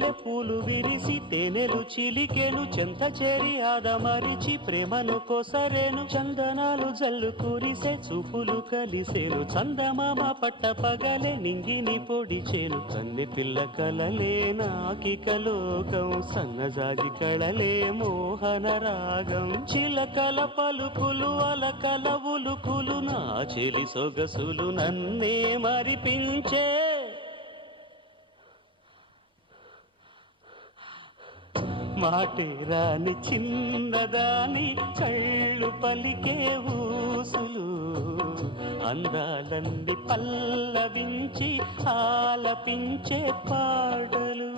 మల్లె పూలు విరిసి తేనెలు చిలికేను చెంత చేరి ఆదమరిచి ప్రేమను కొసరేను చందనాలు జల్లు కురిసే చూపులు కలిసేను చందమామ పట్ట పగలే నింగిని పొడిచేను కన్నె పిల్ల కలలే నాకిక లోకం సన్నజాజి కళలే మోహన రాగం చిలకల పలుకులు అలకల ఉలుకులు నా చెలి సొగసులు నన్నే మరిపించే మాటే రాని చిన్నదాని కళ్ళు పలికే ఊసులు అందాలన్నీ పల్లవించి ఆలపించే పాటలు